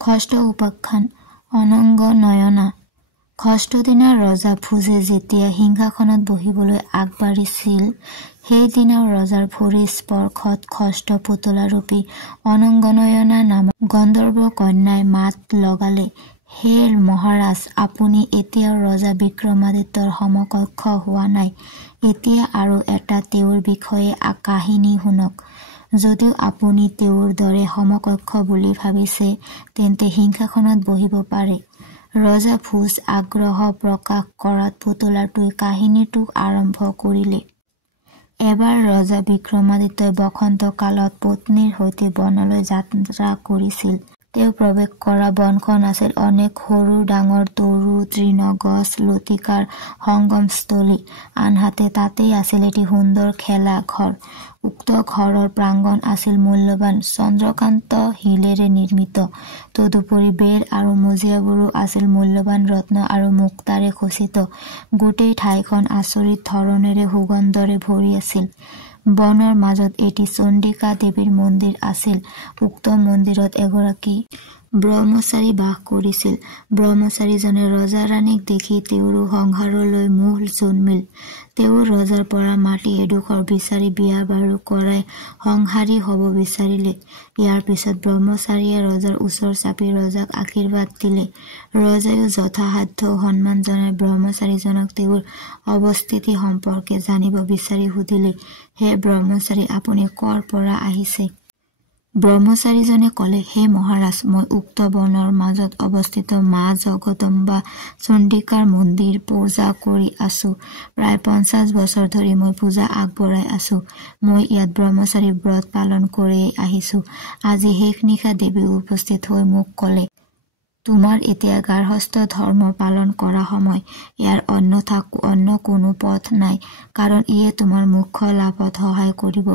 ষষ্ঠ উপাখ্যান অনঙ্গ নয়না। ষষ্ঠ দিনা ৰজা ভোজে যেতিয়া সিংহাসনত বহিবলৈ আগবাঢ়িছিল, সেইদিনাও ৰজাৰ ভৰি স্পৰ্শত ষষ্ঠ পুতলাৰূপী অনঙ্গনয়না নামৰ গন্ধৰ্ব কন্যাই মাত লগালে, হে মহাৰাজ, আপুনি এতিয়াও ৰজা বিক্ৰমাদিত্যৰ সমকক্ষ হোৱা নাই। এতিয়া আৰু এটা তেওঁৰ বিষয়ে কাহিনী শুনক। যদিও আপুনি তেওঁৰ দৰে সমকক্ষ বুলি ভাবিছে, তেন্তে সিংহাসনত বহিব পাৰে। ৰজা ভোজ আগ্ৰহ প্ৰকাশ কৰাত পুতলাটোৱে কাহিনীটো আৰম্ভ কৰিলে। এবাৰ ৰজা বিক্ৰমাদিত্যই বসন্ত কালত পত্নীৰ সৈতে বনলৈ যাত্ৰা কৰিছিল। তেওঁ প্ৰৱেশ কৰা বনখন আছিল অনেক সৰু ডাঙৰ তৰু তৃণ গছ লতিকাৰ সংগমস্থলী। আনহাতে তাতেই আছিল এটি সুন্দৰ খেলা ঘৰ। উক্ত ঘৰৰ প্ৰাংগণ আছিল মূল্যৱান চন্দ্ৰকান্ত শিলেৰে নিৰ্মিত। তদুপৰি বেৰ আৰু মজিয়াবোৰো আছিল মূল্যৱান ৰত্ন আৰু মুক্তাৰে খচিত। গোটেই ঠাইখন আচৰিত ধৰণেৰে সুগন্ধৰে ভৰি আছিল। বনৰ মাজত এটি চণ্ডিকা দেৱীৰ মন্দিৰ আছিল। উক্ত মন্দিৰত এগৰাকী ব্ৰহ্মচাৰী বাস কৰিছিল। ব্ৰহ্মচাৰীজনে ৰজা ৰাণীক দেখি তেওঁৰো সংসাৰলৈ মোহ জন্মিল। তেওঁ ৰজাৰ পৰা মাটি এডোখৰ বিচাৰি বিয়া বাৰু কৰাই সংসাৰী হব বিচাৰিলে। ইয়াৰ পিছত ব্ৰহ্মচাৰীয়ে ৰজাৰ ওচৰ চাপি ৰজাক আশীৰ্বাদ দিলে। ৰজায়ো যথাসাধ্য সন্মান জনাই ব্ৰহ্মচাৰীজনক তেওঁৰ অৱস্থিতি সম্পৰ্কে জানিব বিচাৰি সুধিলে, হে ব্ৰহ্মচাৰী, আপুনি কৰ পৰা আহিছে? ব্ৰহ্মচাৰীজনে কলে, হে মহাৰাজ, মই উক্ত বনৰ মাজত অৱস্থিত মা জগদম্বা চণ্ডিকাৰ মন্দিৰ পূজা কৰি আছো। প্ৰায় 50 বছৰ ধৰি মই পূজা আগবঢ়াই আছো। মই ইয়াত ব্ৰহ্মচাৰী ব্ৰত পালন কৰিয়েই আহিছো। আজি শেষ নিশা দেৱী উপস্থিত হৈ মোক কলে, তোমাৰ এতিয়া গাৰ্হস্থ ধৰ্ম পালন কৰা সময়। ইয়াৰ অন্যথা অন্য কোনো পথ নাই, কাৰণ ইয়ে তোমাৰ মুখ্য লাভত সহায় কৰিব।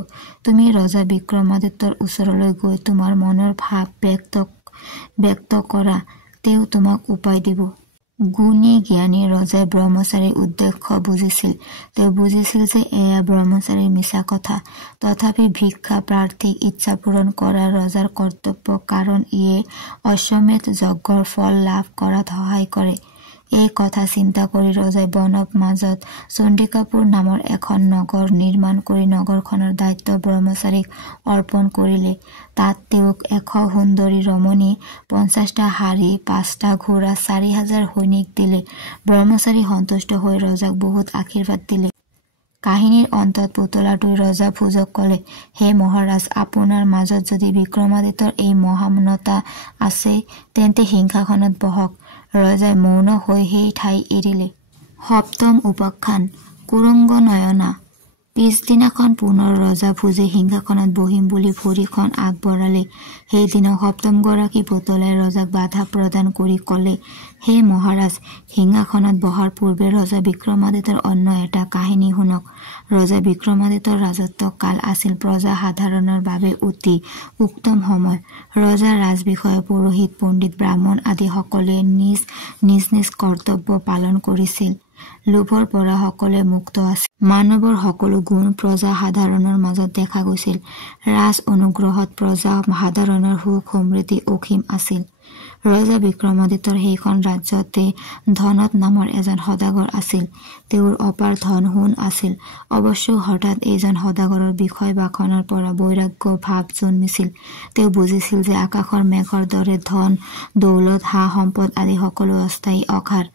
তুমি ৰজা বিক্ৰমাদিত্যৰ ওচৰলৈ গৈ তোমাৰ মনৰ ভাৱ ব্যক্ত কৰা, তেওঁ তোমাক উপায় দিব। গুণী জ্ঞানী ৰজাই ব্ৰহ্মচাৰীৰ উদ্দেশ্য বুজিছিল। তেওঁ বুজিছিল যে এয়া ব্ৰহ্মচাৰীৰ মিছা কথা। তথাপি ভিক্ষা প্ৰাৰ্থীক ইচ্ছা পূৰণ কৰা ৰজাৰ কৰ্তব্য, কাৰণ ইয়ে অশ্বমেধ যজ্ঞৰ ফল লাভ কৰাত সহায় কৰে। এই কথা চিন্তা কৰি ৰজাই বনৰ মাজত চণ্ডিকাপুৰ নামৰ এখন নগৰ নিৰ্মাণ কৰি নগৰখনৰ দায়িত্ব ব্ৰহ্মচাৰীক অৰ্পণ কৰিলে। তাত তেওঁক 100 সুন্দৰী ৰমণী, 50টা হাড়ী, 5টা ঘোঁৰা, 4000 সৈনিক দিলে। ব্ৰহ্মচাৰী সন্তুষ্ট হৈ ৰজাক বহুত আশীৰ্বাদ দিলে। কাহিনীৰ অন্তত পুতলাটোৱে ৰজা ভোজক কলে, হে মহাৰাজ, আপোনাৰ মাজত যদি বিক্ৰমাদিত্যৰ এই মহামনতা আছে, তেন্তে সিংহাসনত বহক। ৰজাই মৌন হৈ সেই ঠাই এৰিলে। সপ্তম উপাখ্যান কুৰংগ নয়না। পিছদিনাখন পুনৰ ৰজা ভোজে সিংহাসনত বহিম বুলি ভৰিখন আগবঢ়ালে। সেইদিনা সপ্তমগৰাকী পুতলাই ৰজাক বাধা প্ৰদান কৰি কলে, হে মহাৰাজ, সিংহাসনত বহাৰ পূৰ্বে ৰজা বিক্ৰমাদিত্যৰ অন্য এটা কাহিনী শুনক। ৰজা বিক্ৰমাদিত্যৰ ৰাজত্ব কাল আছিল প্ৰজা সাধাৰণৰ বাবে অতি উত্তম সময়। ৰজা ৰাজবিষয়া পুৰোহিত পণ্ডিত ব্ৰাহ্মণ আদি সকলোৱে নিজ নিজ কৰ্তব্য পালন কৰিছিল। লোভৰ পৰা সকলোৱে মুক্ত আছিল। মানৱৰ সকলো গুণ প্ৰজা সাধাৰণৰ মাজত দেখা গৈছিল। ৰাজ অনুগ্ৰহত প্ৰজা সাধাৰণৰ সুখ সমৃদ্ধি অসীম আছিল। ৰজা বিক্ৰমাদিত্যৰ সেইখন ৰাজ্যতে ধনত নামৰ এজন সদাগৰ আছিল। তেওঁৰ অপাৰ ধন সোণ আছিল। অৱশ্য হঠাৎ এইজন সদাগৰৰ বিষয় বাসনাৰ পৰা বৈৰাগ্য ভাৱ জন্মিছিল। তেওঁ বুজিছিল যে আকাশৰ মেঘৰ দৰে ধন দৌলত সা সম্পদ আদি সকলো অস্থায়ী অসাৰ।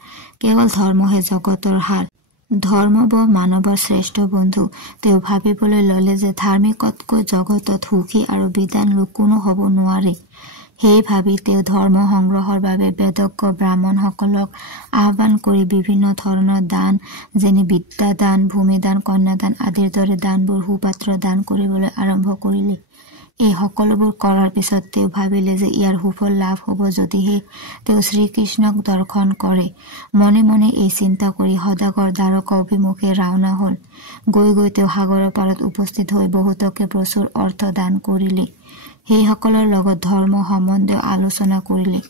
কেৱল ধৰ্মহে জগতৰ সাৰ। ধৰ্ম মানৱৰ শ্ৰেষ্ঠ বন্ধু। তেওঁ ভাবিবলৈ ললে যে ধাৰ্মিকতকৈ জগতত সুখী আৰু বিদ্বান লোক কোনো হব নোৱাৰে। সেই ভাবি তেওঁ ধৰ্ম সংগ্ৰহৰ বাবে বেদজ্ঞ ব্ৰাহ্মণসকলক আহ্বান কৰি বিভিন্ন ধৰণৰ দান, যেনে বিদ্যাদান, ভূমিদান, কন্যাদান আদিৰ দৰে দানবোৰ সুপাত্ৰ দান কৰিবলৈ আৰম্ভ কৰিলে। এই সকলোবোৰ কৰাৰ পিছত তেওঁ ভাবিলে যে ইয়াৰ সুফল লাভ হব যদিহে তেওঁ শ্ৰীকৃষ্ণক দৰ্শন কৰে। মনে মনে এই চিন্তা কৰি সদাগৰ দ্বাৰকা অভিমুখে ৰাওনা হল। গৈ তেওঁ সাগৰৰ পাৰত উপস্থিত হৈ বহুতকে প্ৰচুৰ অৰ্থ দান কৰিলে। সেইসকলৰ লগত ধৰ্ম সম্বন্ধীয় আলোচনা কৰিলে।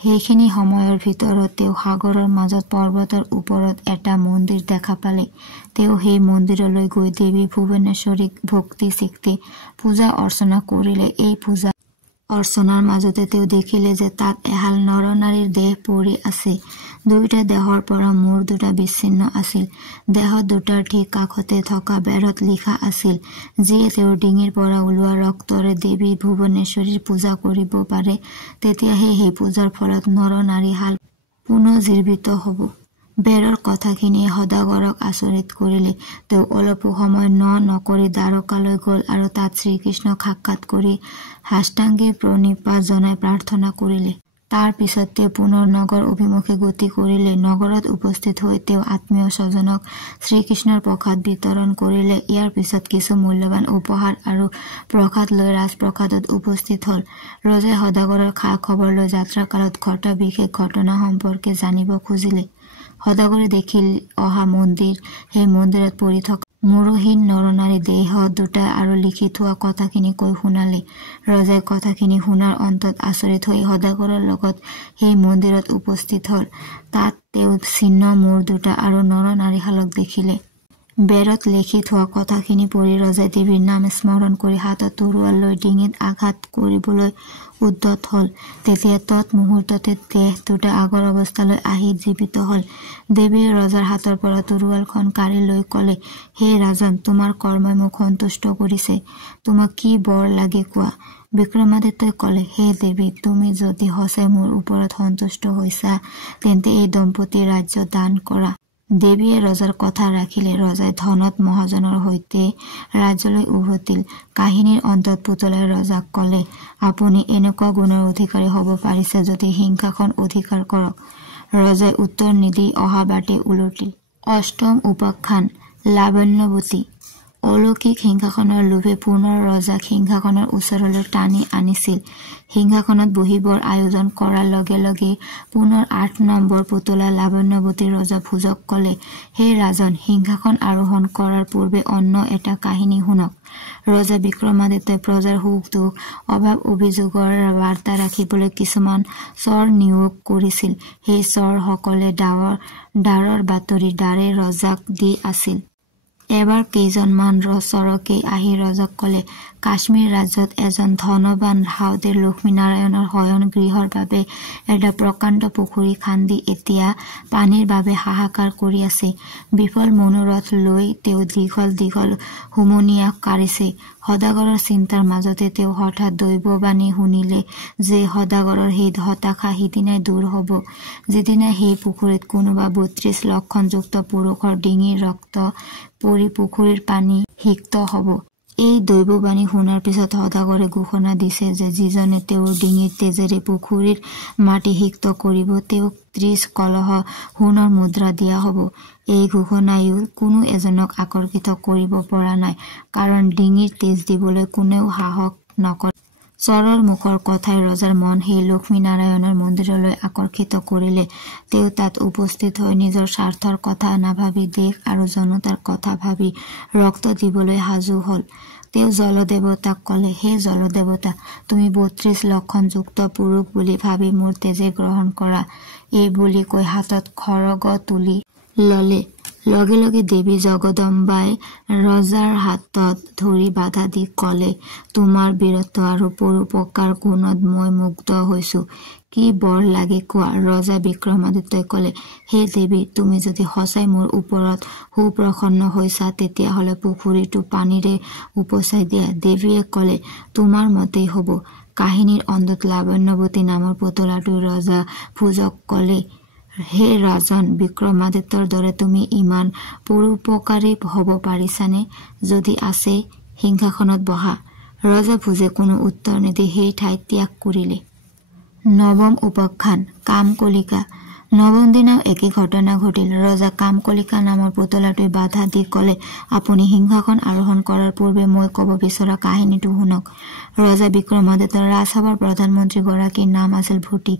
সেইখিনি সময়ৰ ভিতৰত তেওঁ সাগৰৰ মাজত পৰ্বতৰ ওপৰত এটা মন্দিৰ দেখা পালে। তেওঁ সেই মন্দিৰলৈ গৈ দেৱী ভুৱনেশ্বৰীক ভক্তি চিত্তে পূজা অৰ্চনা কৰিলে। এই পূজা অৰ্চনাৰ মাজতে তেওঁ দেখিলে যে তাত এহাল নৰনাৰীৰ দেহ পৰি আছে। দুয়োটা দেহৰ পৰা মূৰ দুটা বিচ্ছিন্ন আছিল। দেহ দুটাৰ ঠিক কাষতে থকা বেৰত লিখা আছিল, যিয়ে তেওঁৰ ডিঙিৰ পৰা ওলোৱা ৰক্তৰে দেৱী ভুৱনেশ্বৰীৰ পূজা কৰিব পাৰে, তেতিয়াহে সেই পূজাৰ ফলত নৰনাৰী হাল পুনৰ্জীৱিত হ'ব। বেৰৰ কথাখিনিয়ে সদাগৰক আচৰিত কৰিলে। তেওঁ অলপো সময় নকৰি দ্বাৰকালৈ গ'ল আৰু তাত শ্ৰীকৃষ্ণক সাক্ষাৎ কৰি সাষ্টাংগিক প্ৰণিপাত জনাই প্ৰাৰ্থনা কৰিলে। তাৰ পিছত তেওঁ পুনৰ নগৰ অভিমুখে গতি কৰিলে। নগৰত উপস্থিত হৈ তেওঁ আত্মীয় স্বজনক শ্ৰীকৃষ্ণৰ প্ৰসাদ বিতৰণ কৰিলে। ইয়াৰ পিছত কিছু মূল্যৱান উপহাৰ আৰু প্ৰসাদ লৈ ৰাজপ্ৰসাদত উপস্থিত হ'ল। ৰজাই সদাগৰৰ খা খবৰ লৈ যাত্ৰাকালত ঘটা বিশেষ ঘটনা সম্পৰ্কে জানিব খুজিলে। সদাগৰে দেখিল অহা মন্দিৰ, সেই মন্দিৰত পৰি থকা মূৰহীন নৰনাৰী দেহ দুটা আৰু লিখি থোৱা কথাখিনি কৈ শুনালে। ৰজাই কথাখিনি শুনাৰ অন্তত আচৰিত হৈ সদাগৰৰ লগত সেই মন্দিৰত উপস্থিত হ'ল। তাত তেওঁ ছিন্ন মূৰ দুটা আৰু নৰনাৰীহালক দেখিলে। বেৰত লিখি থোৱা কথাখিনি পঢ়ি ৰজাই দেৱীৰ নাম স্মৰণ কৰি হাতত তৰোৱাল লৈ ডিঙিত আঘাত কৰিবলৈ উদ্যত হ'ল। তেতিয়া তৎমুহূৰ্ততে দেহ দুটা আগৰ অৱস্থালৈ আহি জীৱিত হ'ল। দেৱীয়ে ৰজাৰ হাতৰ পৰা তৰোৱালখন কাঢ়ি লৈ ক'লে, হে ৰাজন, তোমাৰ কৰ্মই মোক সন্তুষ্ট কৰিছে। তোমাক কি বৰ লাগে কোৱা। বিক্ৰমাদিত্যই ক'লে, হে দেৱী, তুমি যদি সঁচাই মোৰ ওপৰত সন্তুষ্ট হৈছা, তেন্তে এই দম্পতীৰ ৰাজ্য দান কৰা। দেৱীয়ে ৰজাৰ কথা ৰাখিলে। ৰজাই ধনত মহাজনৰ সৈতে ৰাজ্যলৈ উভতিল। কাহিনীৰ অন্তত পুতলাই ৰজাক ক'লে, আপুনি এনেকুৱা গুণৰ অধিকাৰী হ'ব পাৰিছে যদি সিংহাসন অধিকাৰ কৰক। ৰজাই উত্তৰ নিদি অহা বাটে উলটিল। অষ্টম উপাখ্যান লাৱণ্যৱতী। অলৌকিক সিংহাসনৰ লোভে পুনৰ ৰজাক সিংহাসনৰ ওচৰলৈ টানি আনিছিল। সিংহাসনত বহিবৰ আয়োজন কৰাৰ লগে লগে পুনৰ ৮ নম্বৰ পুতলা লাৱণ্যৱতী ৰজা ভোজক ক'লে, হে ৰাজন, সিংহাসন আৰোহণ কৰাৰ পূৰ্বে অন্য এটা কাহিনী শুনক। ৰজা বিক্ৰমাদিত্যই প্ৰজাৰ সুখ দুখ অভাৱ অভিযোগৰ বাৰ্তা ৰাখিবলৈ কিছুমান চৰ নিয়োগ কৰিছিল। সেই চৰসকলে ডাঁৰৰ বাতৰি দ্বাৰে ৰজাক দি আছিল। এবাৰ কেইজনমান চৰকে আহি ৰজাক ক'লে, কাশ্মীৰ ৰাজ্যত এজন ধনৱান হাউদে লক্ষ্মীনাৰায়ণৰ শয়ন গৃহৰ বাবে এটা প্ৰকাণ্ড পুখুৰী খান্দি এতিয়া পানীৰ বাবে হাহাকাৰ কৰি আছে। বিফল মনোৰথ লৈ তেওঁ দীঘল দীঘল হুমুনিয়াহ কাঢ়িছে। সদাগৰৰ চিন্তাৰ মাজতে তেওঁ হঠাৎ দৈৱবাণী শুনিলে যে সদাগৰৰ সেই হতাশা সিদিনাই দূৰ হ'ব, যিদিনা সেই পুখুৰীত কোনোবা ৩২ লক্ষণযুক্ত পুৰুষৰ ডিঙিৰ ৰক্ত পৰি পুখুৰীৰ পানী সিক্ত হ'ব। এই দৈৱবাণী শুনাৰ পিছত সদাগৰে ঘোষণা দিছে যে যিজনে তেওঁৰ ডিঙিৰ তেজেৰে পুখুৰীৰ মাটি সিক্ত কৰিব, তেওঁক ৩০ কলহ সোণৰ মুদ্ৰা দিয়া হ'ব। এই ঘোষণায়ো কোনো এজনক আকৰ্ষিত কৰিব পৰা নাই, কাৰণ ডিঙিৰ তেজ দিবলৈ কোনেও সাহস নকৰে। চৰৰ মুখৰ কথাই ৰজাৰ মন সেই লক্ষ্মীনাৰায়ণৰ মন্দিৰলৈ আকৰ্ষিত কৰিলে। তেওঁ তাত উপস্থিত হৈ নিজৰ স্বাৰ্থৰ কথা নাভাবি দেশ আৰু জনতাৰ কথা ভাবি ৰক্ত দিবলৈ সাজু হ'ল। তেওঁ জলদেৱতাক ক'লে, হে জলদেৱতা, তুমি ৩২ লক্ষণযুক্ত পুৰুষ বুলি ভাবি মোৰ তেজে গ্ৰহণ কৰা। এই বুলি কৈ হাতত খড়গ তুলি ল'লে। লগে লগে দেৱী জগদম্বাই ৰজাৰ হাতত ধৰি বাধা দি ক'লে, তোমাৰ বীৰত্ব আৰু পৰোপকাৰ গুণত মই মুগ্ধ হৈছো। কি বৰ লাগে কোৱা। ৰজা বিক্ৰমাদিত্যই ক'লে, হে দেৱী, তুমি যদি সঁচাই মোৰ ওপৰত সুপ্ৰসন্ন হৈছা, তেতিয়াহ'লে পুখুৰীটো পানীৰে উপচাই দিয়া। দেৱীয়ে ক'লে, তোমাৰ মতেই হ'ব। কাহিনীৰ অন্তত লাৱণ্যৱতী নামৰ পুতলাটোই ৰজা ভোজক ক'লে, হে ৰাজন, বিক্ৰমাদিত্যৰ দৰে তুমি ইমান পৰোপকাৰী হ'ব পাৰিছানে? যদি আছে, সিংহাসনত বহা। ৰজা ভোজে কোনো উত্তৰ নিদি সেই ঠাই ত্যাগ কৰিলে। নৱম উপাখ্যান কামকলিকা। নৱম দিনাও একে ঘটনা ঘটিল। ৰজা কামকলিকা নামৰ পুতলাটোৱে বাধা দি ক'লে, আপুনি সিংহাসন আৰোহণ কৰাৰ পূৰ্বে মই ক'ব বিচৰা কাহিনীটো শুনক। ৰজা বিক্ৰমাদিত্যৰ ৰাজসভাৰ প্ৰধানমন্ত্ৰীগৰাকীৰ নাম আছিল ভূতি,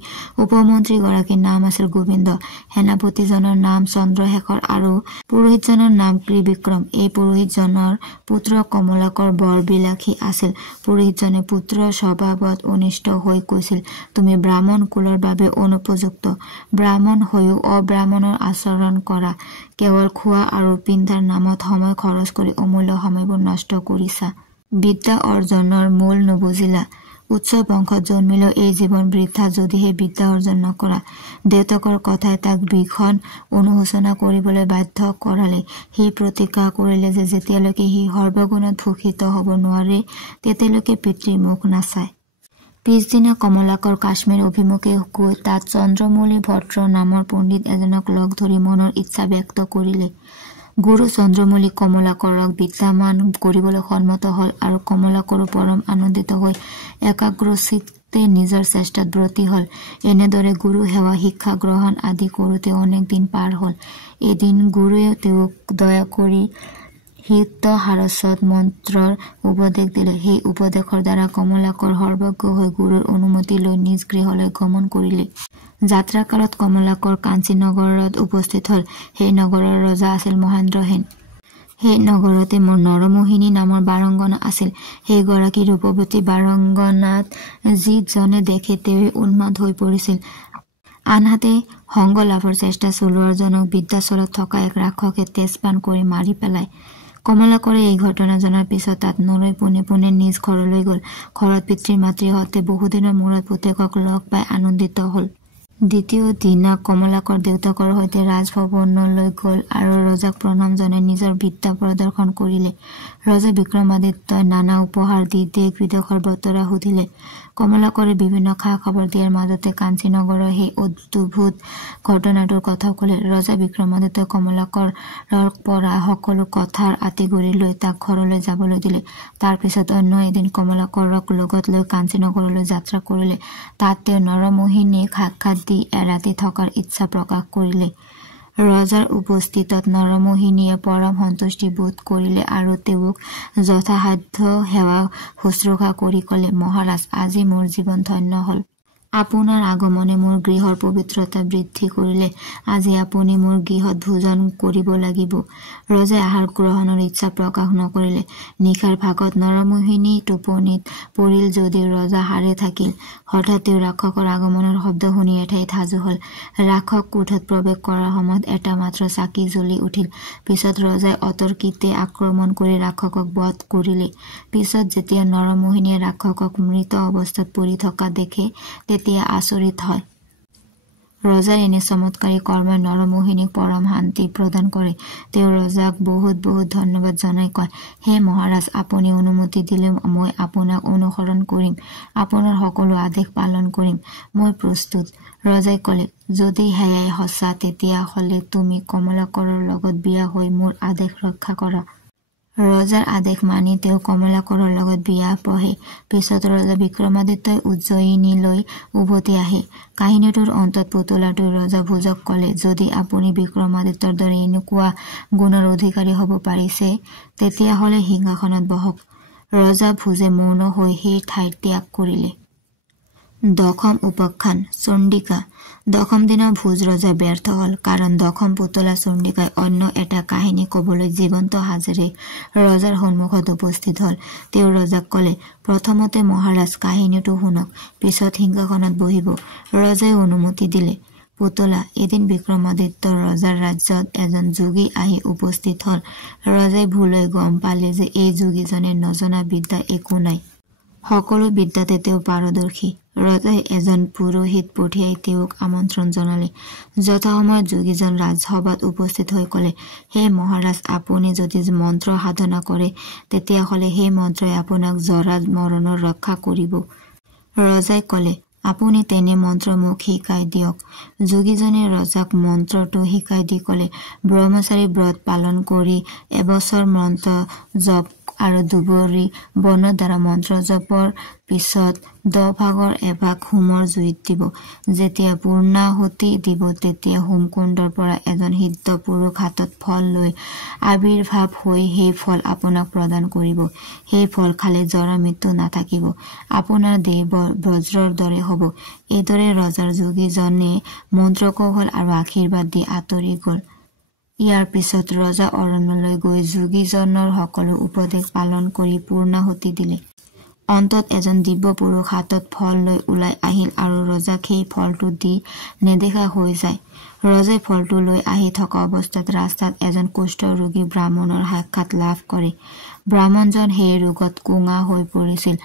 উপমন্ত্ৰীগৰাকীৰ নাম আছিল গোবিন্দ, সেনাপতিজনৰ নাম চন্দ্ৰশেখৰ আৰু পুৰোহিতজনৰ নাম ত্ৰিবিক্ৰম। এই পুৰোহিতজনৰ পুত্ৰ কমলাকৰ বৰবিলাসী আছিল। পুৰোহিতজনে পুত্ৰৰ স্বভাৱত অনিষ্ট হৈ কৈছিল, তুমি ব্ৰাহ্মণ কুলৰ বাবে অনুপযুক্ত, ব্ৰাহ্মণ হৈও অব্ৰাহ্মণৰ আচৰণ কৰা, কেৱল খোৱা আৰু পিন্ধাৰ নামত সময় খৰচ কৰি অমূল্য সময়বোৰ নষ্ট কৰিছা, বিদ্যা অৰ্জনৰ মূল নুবুজিলা। উচ্চ বংশত জন্মিলেও এই জীৱন বৃদ্ধা যদিহে বিদ্যা অৰ্জন নকৰা। দেউতাকৰ কথাই তাক ভীষণ অনুশোচনা কৰিবলৈ বাধ্য কৰালে। সি প্ৰতিজ্ঞা কৰিলে যে যেতিয়ালৈকে সি সৰ্বগুণত ভূষিত হ'ব নোৱাৰে তেতিয়ালৈকে পিতৃৰ মুখ নাচায়। পিছদিনা কমলাকৰ কাশ্মীৰ অভিমুখে গৈ তাত চন্দ্ৰমৌলি ভট্ট নামৰ পণ্ডিত এজনক লগ ধৰি মনৰ ইচ্ছা ব্যক্ত কৰিলে। গুৰু চন্দ্ৰমৌলি কমলাকৰক বিদ্যামান কৰিবলৈ সন্মত হল আৰু কমলাকৰো পৰম আনন্দিত হৈ একাগ্ৰচিত্তে নিজৰ চেষ্টাত ব্ৰতী হল। এনেদৰে গুৰু সেৱা শিক্ষা গ্ৰহণ আদি কৰোঁতে অনেক দিন পাৰ হল। এদিন গুৰুৱে তেওঁক দয়া কৰি হিত হাৰচত মন্ত্ৰৰ উপদেশ দিলে। সেই উপদেশৰ দ্বাৰা কমলাকৰ সৰ্বজ্ঞ হৈ গুৰুৰ অনুমতি লৈ নিজ গৃহলৈ গমন কৰিলে। যাত্ৰাকালত কমলাকৰ কাঞ্চী নগৰত উপস্থিত হল। সেই নগৰৰ ৰজা আছিল মহেন্দ্ৰ সেন। সেই নগৰতে নৰমোহিনী নামৰ বাৰংগনা আছিল। সেইগৰাকী ৰূপৱতী বাৰংগনাত যিজনে দেখে তেওঁৱে উন্মাদ হৈ পৰিছিল। আনহাতে সংগ লাভৰ চেষ্টা চলোৱাৰ জনক বিদ্যাচলত থকা এক ৰাক্ষসে তেজপান কৰি মাৰি পেলায়। কমলাকৰে এই ঘটনা জনাৰ পিছত তাত নৰৈ পোনে পোনে নিজ ঘৰলৈ গল। ঘৰত পিতৃ মাতৃহঁতে বহুদিনৰ মূৰত পুতেকক লগ পাই আনন্দিত হল। দ্বিতীয় দিনা কমলাকৰ দেউতাকৰ সৈতে ৰাজভৱনলৈ গল আৰু ৰজাক প্ৰণাম জনাই নিজৰ বিদ্যা প্ৰদৰ্শন কৰিলে। ৰজা বিক্ৰমাদিত্যই নানা উপহাৰ দি দেশ বিদেশৰ বতৰা সুধিলে। কমলাকৰে বিভিন্ন খা খবৰ দিয়াৰ মাজতে কাঞ্চী নগৰৰ সেই অদ্ভুত ঘটনাটোৰ কথাও কলে। ৰজা বিক্ৰমাদিত্যই কমলাকৰৰ পৰা সকলো কথাৰ আঁতিগুৰি লৈ তাক ঘৰলৈ যাবলৈ দিলে। তাৰ পিছত অন্য এদিন কমলাকৰক লগত লৈ কাঞ্চী নগৰলৈ যাত্ৰা কৰিলে। তাত তেওঁ নৰমোহিনীক সাক্ষাৎ দি এৰাতি থকাৰ ইচ্ছা প্ৰকাশ কৰিলে। ৰজাৰ উপস্থিতত নৰমোহিনীয়ে পৰম সন্তুষ্টি বোধ কৰিলে আৰু তেওঁক যথাসাধ্য সেৱা শুশ্ৰূষা কৰি কলে, মহাৰাজ, আজি মোৰ জীৱন ধন্য হল। আপোনাৰ আগমনে মোৰ গৃহৰ পবিত্ৰতা বৃদ্ধি কৰিলে। আজি আপুনি মোৰ গৃহত ভোজন কৰিব লাগিব। ৰজাই আহাৰ গ্ৰহণৰ ইচ্ছা প্ৰকাশ নকৰিলে। নিশাৰ ভাগত নৰমোহিনী টোপনিত পৰিল যদিও ৰজা সাৰে থাকিল। হঠাৎ তেওঁ ৰাক্ষসৰ আগমনৰ শব্দ শুনি এঠাইত সাজু হল। ৰাক্ষস কোঠাত প্ৰৱেশ কৰাৰ সময়ত এটা মাত্ৰ চাকি জ্বলি উঠিল। পিছত ৰজাই অতৰ্কিতে আক্ৰমণ কৰি ৰাক্ষসক বধ কৰিলে। পিছত যেতিয়া নৰমোহিনীয়ে ৰাক্ষসক মৃত অৱস্থাত পৰি থকা দেখে তেতিয়া আচৰিত হয়। ৰজাৰ এনে চমৎকাৰী কৰ্মই নৰমোহিনীক পৰম শান্তি প্ৰদান কৰে। তেওঁ ৰজাক বহুত বহুত ধন্যবাদ জনাই কয়, হে মহাৰাজ, আপুনি অনুমতি দিলে মই আপোনাক অনুসৰণ কৰিম। আপোনাৰ সকলো আদেশ পালন কৰিম। মই প্ৰস্তুত। ৰজাই কলে, যদি সেয়াই সঁচা তেতিয়া হলে তুমি কমলাকৰৰ লগত বিয়া হৈ মোৰ আদেশ ৰক্ষা কৰা। ৰজাৰ আদেশ মানি তেওঁ কমলাকৰৰ লগত বিয়া বহে। পিছত ৰজা বিক্ৰমাদিত্যই উজ্জয়িনীলৈ উভতি আহে। কাহিনীটোৰ অন্তত পুতলাটোৰ ৰজা ভোজক কলে, যদি আপুনি বিক্ৰমাদিত্যৰ দৰে এনেকুৱা গুণৰ অধিকাৰী হব পাৰিছে তেতিয়াহলে সিংহাসনত বহক। ৰজা ভোজে মৌন হৈ সেই ঠাই ত্যাগ কৰিলে। দশম উপাখ্যান চণ্ডিকা। দশম দিনা ভোজ ৰজা ব্যৰ্থ হল, কাৰণ দশম পুতলা চণ্ডিকাই অন্য এটা কাহিনী কবলৈ জীৱন্ত সাজেৰে ৰজাৰ সন্মুখত উপস্থিত হল। তেওঁ ৰজাক কলে, প্ৰথমতে মহাৰাজ কাহিনীটো শুনক, পিছত সিংহাসনত বহিব। ৰজাই অনুমতি দিলে। পুতলা। এদিন বিক্ৰমাদিত্য ৰজাৰ ৰাজ্যত এজন যোগী আহি উপস্থিত হল। ৰজাই ভুলৈ গম পালে যে এই যোগীজনে নজনা বিদ্যা একো নাই। সকলো বিদ্যাতে তেওঁ পাৰদৰ্শী। ৰজাই এজন পুৰোহিত পঠিয়াই তেওঁক আমন্ত্ৰণ জনালে। যথাসময়ত যোগীজন ৰাজসভাত উপস্থিত হৈ কলে, হে মহাৰাজ, আপুনি যদি মন্ত্ৰ সাধনা কৰে তেতিয়াহলে সেই মন্ত্ৰই আপোনাক জৰা মৰণৰ ৰক্ষা কৰিব। ৰজাই কলে, আপুনি তেনে মন্ত্ৰ মোক শিকাই দিয়ক। যোগীজনে ৰজাক মন্ত্ৰটো শিকাই দি কলে, ব্ৰহ্মচাৰী ব্ৰত পালন কৰি এবছৰ মন্ত্ৰ জপ আৰু দুবৰি বনৰ দ্বাৰা মন্ত্ৰ জপৰ পিছত 10 ভাগৰ এভাগ হোমৰ জুইত দিব। যেতিয়া পূৰ্ণাহুতি দিব তেতিয়া হোমকুণ্ডৰ পৰা এজন সিদ্ধ পুৰুষ হাতত ফল লৈ আবিৰ্ভাৱ হৈ সেই ফল আপোনাক প্ৰদান কৰিব। সেই ফল খালে জৰা মৃত্যু নাথাকিব। আপোনাৰ দেহ বজ্ৰৰ দৰে হব। এইদৰে ৰজাৰ যোগীজনে মন্ত্ৰ কৌশল আৰু আশীৰ্বাদ দি আঁতৰি গল। ইয়াৰ পিছত ৰজা অৰণ্যলৈ গৈ যোগীজনৰ সকলো উপদেশ পালন কৰি পূৰ্ণাহুতি দিলে। অন্তত এজন দিব্য পুৰুষ হাতত ফল লৈ ওলাই আহিল আৰু ৰজাক সেই ফলটো দি নেদেখা হৈ যায়। ৰজাই ফলটো লৈ আহি থকা অৱস্থাত ৰাস্তাত এজন কুষ্ঠ ৰোগী ব্ৰাহ্মণৰ সাক্ষাৎ লাভ কৰে। ব্ৰাহ্মণজন সেই ৰোগত কোঙা হৈ পৰিছিল।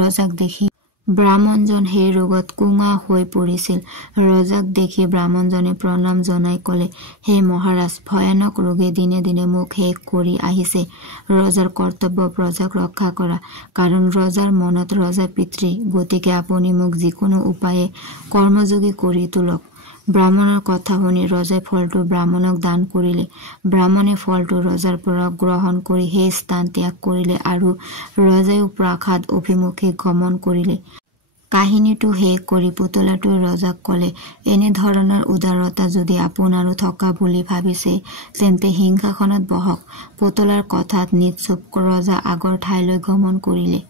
ৰজাক দেখি ব্ৰাহ্মণজন সেই ৰোগত কোঙা হৈ পৰিছিল। ৰজাক দেখি ব্ৰাহ্মণজনে প্ৰণাম জনাই কলে, হে মহাৰাজ, ভয়ানক ৰোগে দিনে দিনে মোক শেষ কৰি আহিছে। ৰজাৰ কৰ্তব্য প্ৰজাক ৰক্ষা কৰা, কাৰণ ৰজাৰ মনত ৰজা পিতৃ, গতিকে আপুনি মোক যিকোনো উপায়ে কৰ্মযোগী কৰি তোলক। ব্ৰাহ্মণৰ কথা শুনি ৰজাই ফলটো ব্ৰাহ্মণক দান কৰিলে। ব্ৰাহ্মণে ফলটো ৰজাৰ পৰা গ্ৰহণ কৰি সেই স্থান ত্যাগ কৰিলে আৰু ৰজাইও প্ৰাসাদ অভিমুখে গমন কৰিলে। কাহিনীটো শেষ কৰি পুতলাটোৱে ৰজাক কলে, এনেধৰণৰ উদাৰতা যদি আপোনাৰো থকা বুলি ভাবিছে তেন্তে সিংহাসনত বহক। পুতলাৰ কথাত নিশ্চুপ ৰজা আগৰ ঠাইলৈ গমন কৰিলে।